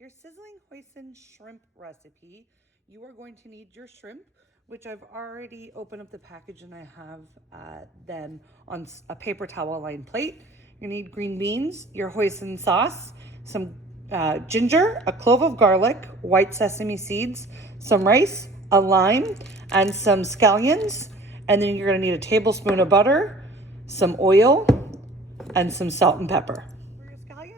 Your sizzling hoisin shrimp recipe, you are going to need your shrimp, which I've already opened up the package and I have them on a paper towel lined plate. You need green beans, your hoisin sauce, some ginger, a clove of garlic, white sesame seeds, some rice, a lime, and some scallions. And then you're gonna need a tablespoon of butter, some oil, and some salt and pepper. For your scallions,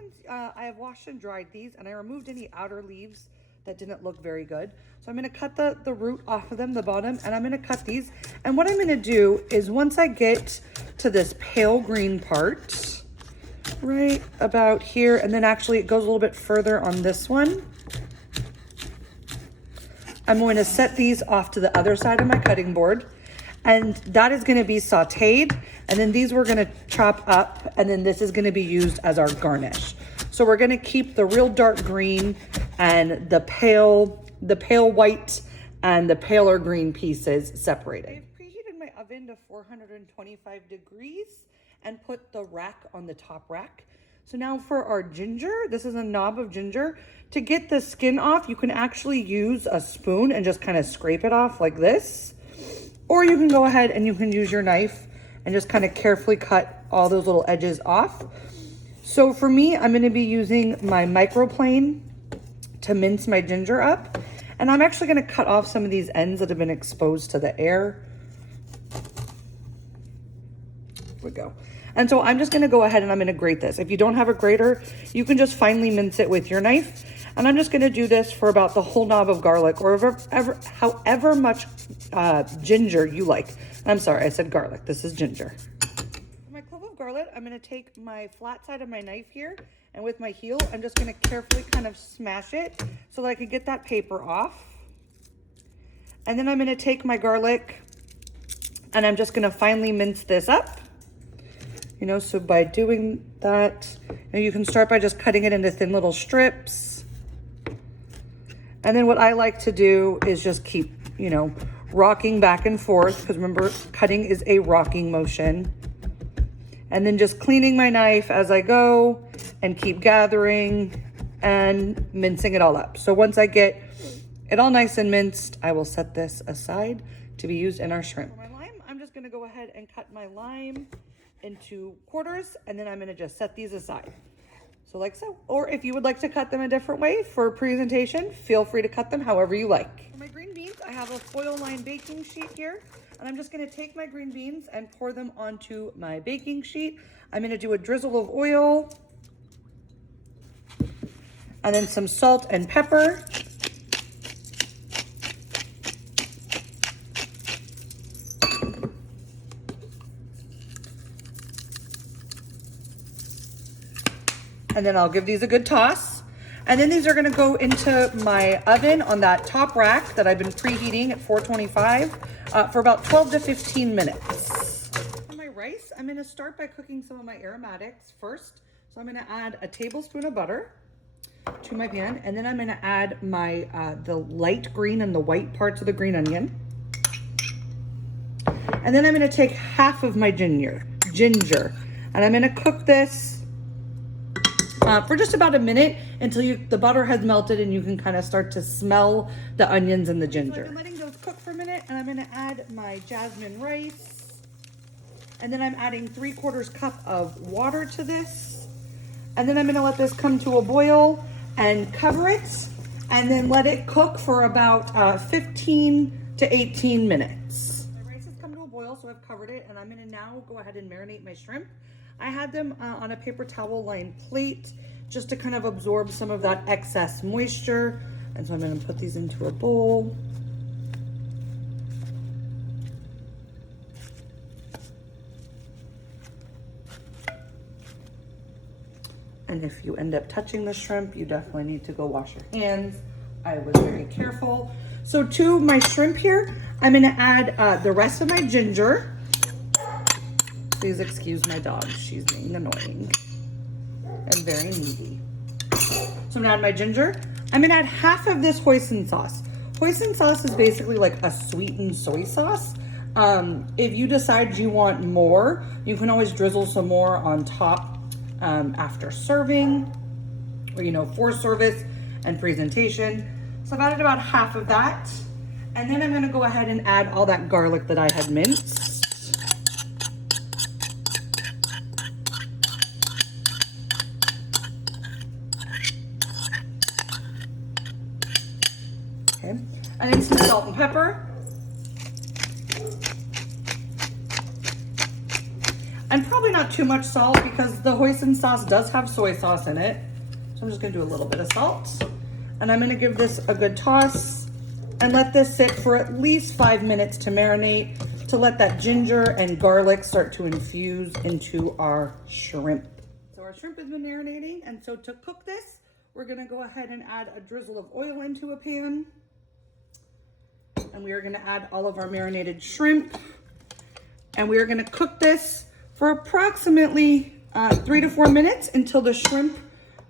I have washed and dried these, and I removed any outer leaves that didn't look very good. So I'm gonna cut the root off of them, the bottom, and I'm gonna cut these. And what I'm gonna do is once I get to this pale green part, right about here, and then actually it goes a little bit further on this one, I'm going to set these off to the other side of my cutting board, and that is gonna be sauteed. And then these we're gonna chop up, and then this is gonna be used as our garnish. So we're gonna keep the real dark green and the pale white and the paler green pieces separated. I've preheated my oven to 425 degrees and put the rack on the top rack. So now for our ginger, this is a knob of ginger. To get the skin off, you can actually use a spoon and just kind of scrape it off like this. Or you can go ahead and you can use your knife and just kind of carefully cut all those little edges off. So for me, I'm gonna be using my microplane to mince my ginger up. And I'm actually gonna cut off some of these ends that have been exposed to the air. There we go. And so I'm just gonna go ahead and I'm gonna grate this. If you don't have a grater, you can just finely mince it with your knife. And I'm just gonna do this for about the whole knob of garlic, or however much ginger you like. I'm sorry, I said garlic, this is ginger. For my clove of garlic, I'm gonna take my flat side of my knife here, and with my heel, I'm just gonna carefully kind of smash it so that I can get that paper off. And then I'm gonna take my garlic and I'm just gonna finely mince this up. You know, so by doing that, you can start by just cutting it into thin little strips. And then what I like to do is just keep, you know, rocking back and forth, because remember, cutting is a rocking motion. And then just cleaning my knife as I go and keep gathering and mincing it all up. So once I get it all nice and minced, I will set this aside to be used in our shrimp. For my lime, I'm just gonna go ahead and cut my lime into quarters, and then I'm gonna just set these aside. So like so. Or if you would like to cut them a different way for presentation, feel free to cut them however you like. For my green beans, I have a foil lined baking sheet here, and I'm just gonna take my green beans and pour them onto my baking sheet. I'm gonna do a drizzle of oil, and then some salt and pepper. And then I'll give these a good toss. And then these are gonna go into my oven on that top rack that I've been preheating at 425 for about 12 to 15 minutes. For my rice, I'm gonna start by cooking some of my aromatics first. So I'm gonna add a tablespoon of butter to my pan, and then I'm gonna add my the light green and the white parts of the green onion. And then I'm gonna take half of my ginger, and I'm gonna cook this for just about a minute until the butter has melted and you can kind of start to smell the onions and the ginger. So I've been letting those cook for a minute, and I'm gonna add my jasmine rice. And then I'm adding 3/4 cup of water to this. And then I'm gonna let this come to a boil and cover it, and then let it cook for about 15 to 18 minutes. My rice has come to a boil, so I've covered it, and I'm gonna now go ahead and marinate my shrimp. I had them on a paper towel lined plate just to kind of absorb some of that excess moisture. And so I'm gonna put these into a bowl. And if you end up touching the shrimp, you definitely need to go wash your hands. I was very careful. So to my shrimp here, I'm gonna add the rest of my ginger. Please excuse my dog, she's being annoying and very needy. So I'm gonna add my ginger. I'm gonna add half of this hoisin sauce. Hoisin sauce is basically like a sweetened soy sauce. If you decide you want more, you can always drizzle some more on top after serving, or for service, and presentation. So I've added about half of that. And then I'm gonna go ahead and add all that garlic that I had minced. Okay, and then some salt and pepper. And probably not too much salt because the hoisin sauce does have soy sauce in it. So I'm just gonna do a little bit of salt. And I'm gonna give this a good toss and let this sit for at least 5 minutes to marinate, to let that ginger and garlic start to infuse into our shrimp. So our shrimp has been marinating, and so to cook this, we're gonna go ahead and add a drizzle of oil into a pan. And we are gonna add all of our marinated shrimp. And we are gonna cook this for approximately 3 to 4 minutes until the shrimp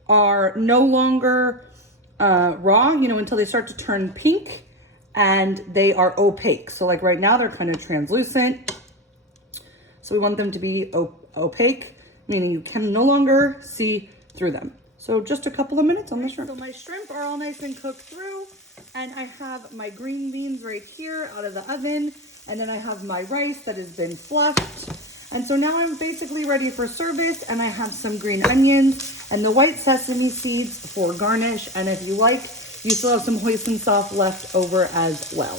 are no longer raw, you know, until they start to turn pink and they are opaque. So like right now they're kind of translucent. So we want them to be opaque, meaning you can no longer see through them. So just a couple of minutes on the shrimp. So my shrimp are all nice and cooked through, and I have my green beans right here out of the oven, and then I have my rice that has been fluffed. And so now I'm basically ready for service, and I have some green onions and the white sesame seeds for garnish. And if you like, you still have some hoisin sauce left over as well.